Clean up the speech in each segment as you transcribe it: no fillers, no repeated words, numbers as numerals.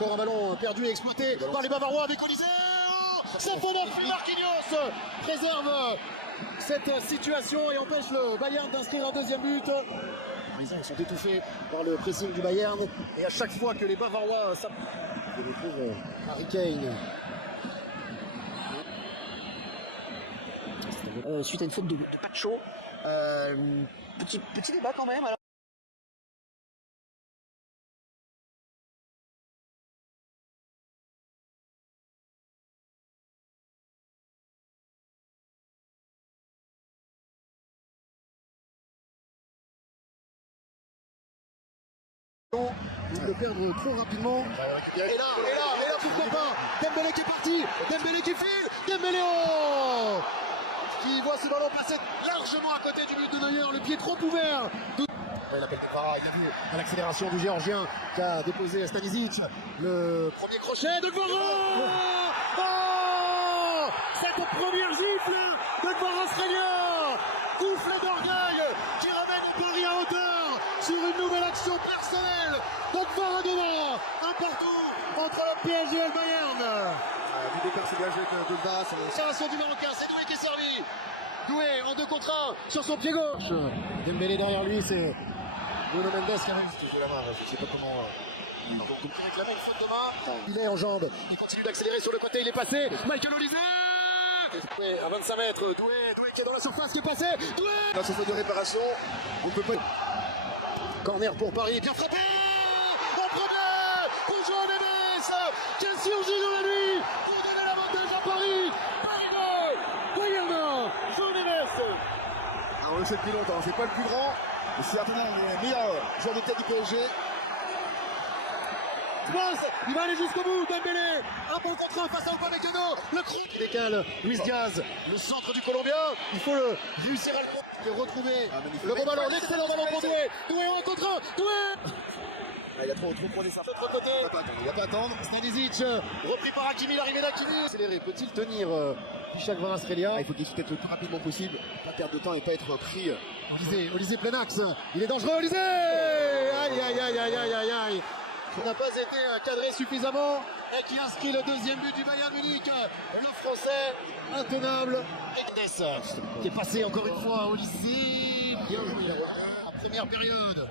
Encore un ballon perdu et exploité par les Bavarois avec Olysée. Safonov puis Marquinhos préserve cette situation et empêche le Bayern d'inscrire un deuxième but. Ils sont étouffés par le pressing du Bayern et à chaque fois que les Bavarois je retrouve Harry Kane. Suite à une faute de Pacho. Petit débat quand même. Alors... Il de perdre trop rapidement. Et là, pourquoi pas Dembélé qui est parti, Dembélé qui file, Dembélé qui voit ce ballon passer largement à côté du but de Neuer, le pied trop ouvert. Il appelle Devara, il a vu à l'accélération du Géorgien qui a déposé Stanisic. Le premier crochet de Devara. Cette première gifle de Devara, souffle d'orgueil qui ramène le Paris à hauteur sur une nouvelle action personnelle. Donc Maradona, un partout entre le PSG et le Bayern. Du décor c'est dégagé de Devara, c'est l'accélération du Marocain, c'est Doué qui est servi. Doué en 2 contre 1 sur son pied gauche. Dembélé derrière lui, c'est Bruno Mendes qui a même la main, je sais pas comment. Donc il réclamait une faute de main. Il est en jambes, il continue d'accélérer sur le côté, il est passé. Michael Olysée à 25 mètres, Doué qui est dans la surface, qui est passé. Doué dans ce faute de réparation, on peut pas. Corner pour Paris, bien frappé. En premier pour João Neves qui a surgi dans la nuit pour donner l'avantage à Paris. Bayern, João Neves. On le sait depuis longtemps, c'est pas le plus grand, mais c'est certainement le meilleur joueur de tête du PSG. Il va aller jusqu'au bout, Dembélé, un bon contre 1 face à Upamecano, le croc qui décale, Luis Diaz, le centre du Colombien, il faut le réussir à le retrouver, le bon ballon, l'excellent ballon pour Doué, Doué en contre 1, Doué. Il a trop prené ça. De l'autre côté, Il va pas attendre. Stanisic, repris par Hakimi, l'arrivée d'Hakimi. Accéléré, peut-il tenir Pichak Kvaratskhelia? Il faut qu'il quitte le plus rapidement possible, pas perdre de temps et pas être pris. Olysée plein axe, il est dangereux, Olysée. Aïe. Qui n'a pas été cadré suffisamment et qui inscrit le deuxième but du Bayern Munich. Le français intenable Mendes qui est passé encore une fois à Olysée. Bien joué en première période.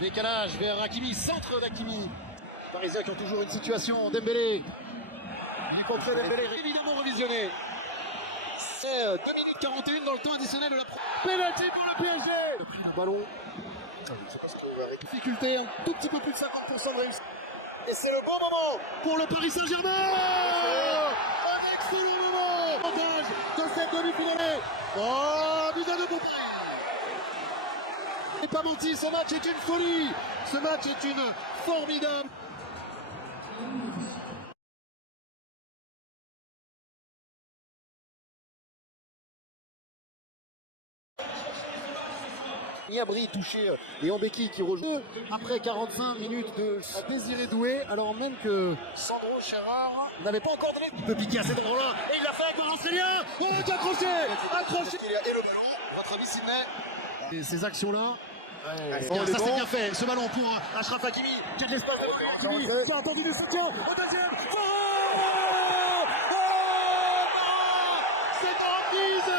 Décalage vers Hakimi, centre d'Hakimi. Les Parisiens qui ont toujours une situation. Dembélé. Du contre Dembélé évidemment revisionné. C'est 2 minutes 41 dans le temps additionnel de la pénalty pour le PSG. Le prix du ballon. Je sais pas ce qu'on va avec difficulté, un tout petit peu plus de 50% de réussite. Et c'est le bon moment pour le Paris Saint-Germain. Un excellent moment. Avantage de cette demi-finale. Oh, but de Paris. Et pas menti, ce match est une folie. Ce match est une formidable. Niabri touché et Mbeki qui rejoue après 45 minutes de Désiré Doué, alors même que Sandro Chérard n'avait pas encore donné. Il peut piquer à cet endroit-là et il l'a fait avec Kvaratskhelia. Oh, accroché. Et le ballon, votre ami Sidney. Et ces actions-là. Ouais, ça c'est bien fait, ce ballon pour Achraf Hakimi qui a de l'espace devant lui. Hakimi qui a entendu du soutien au deuxième. C'est Dorotise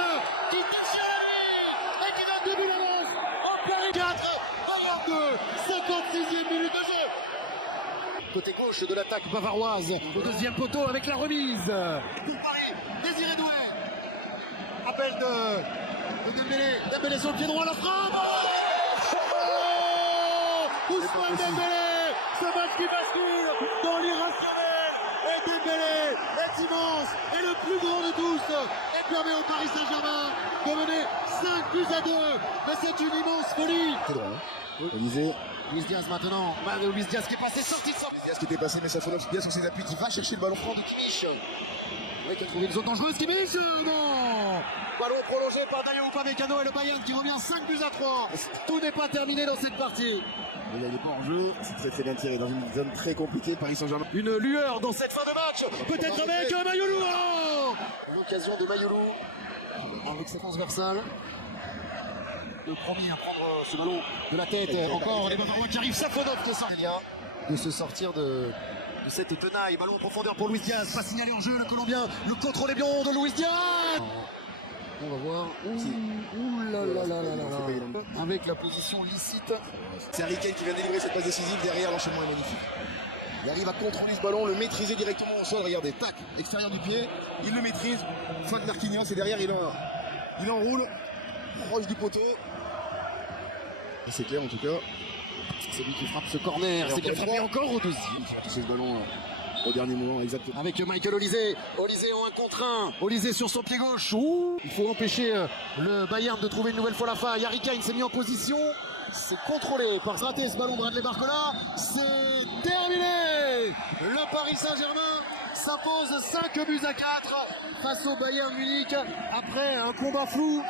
qui touche à lui et qui donne 2 buts d'avance en Paris 4 à 22, 56e minute de jeu. Côté gauche de l'attaque bavaroise, au deuxième poteau avec la remise pour Paris, Désiré Doué. Appel de Dembélé, Dembélé sur le pied droit, la frappe. Ousmane Dembélé, ce match qui bascule dans l'irrationnel. Et Dembélé est immense et le plus grand de tous et permet au Paris Saint-Germain de mener 5 buts à 2. Mais c'est une immense folie. C'est drôle. Olysée. Luis Diaz maintenant. Luis Diaz qui est passé, sorti de son. Luis Diaz qui était passé, mais ça fait bien sur ses appuis, qui va chercher le ballon. Prend du Kimmich. Oui, qui a trouvé une zone dangereuse. Kimmich, non. Ballon prolongé par Dayot Upamecano et le Bayern qui revient 5 buts à 3. Tout n'est pas terminé dans cette partie. Il n'est pas en jeu, c'est très bien tiré dans une zone très compliquée, Paris Saint-Germain. Une lueur dans cette fin de match, peut-être avec Mayoulou. L'occasion de Mayoulou avec sa transversale. Le premier à prendre ce ballon de la tête. Encore les Bavarois qui arrivent. Safonov qui sort de se sortir de de cette tenaille. Ballon en profondeur pour Luis Diaz, pas signalé en jeu, le Colombien, le contrôle est bien de Luis Diaz. On va voir. Ouh là là là là là. Avec la position licite. C'est Harry Kane qui vient délivrer cette passe décisive. Derrière, l'enchaînement est magnifique. Il arrive à contrôler ce ballon, le maîtriser directement au sol. Regardez, tac, extérieur du pied. Il le maîtrise. Faute Marquinhos et derrière, il enroule. Proche du poteau. Et c'est clair en tout cas. C'est lui qui frappe ce corner. C'est bien frappé encore au deuxième. C'est ce ballon au dernier moment, exactement. Avec Michael Olise. Olise en 1 contre 1. Olise sur son pied gauche. Ouh. Il faut empêcher le Bayern de trouver une nouvelle fois la faille. Harry Kane s'est mis en position. C'est contrôlé par rater ce ballon Bradley Barcola. C'est terminé. Le Paris Saint-Germain s'impose 5 buts à 4 face au Bayern Munich après un combat fou.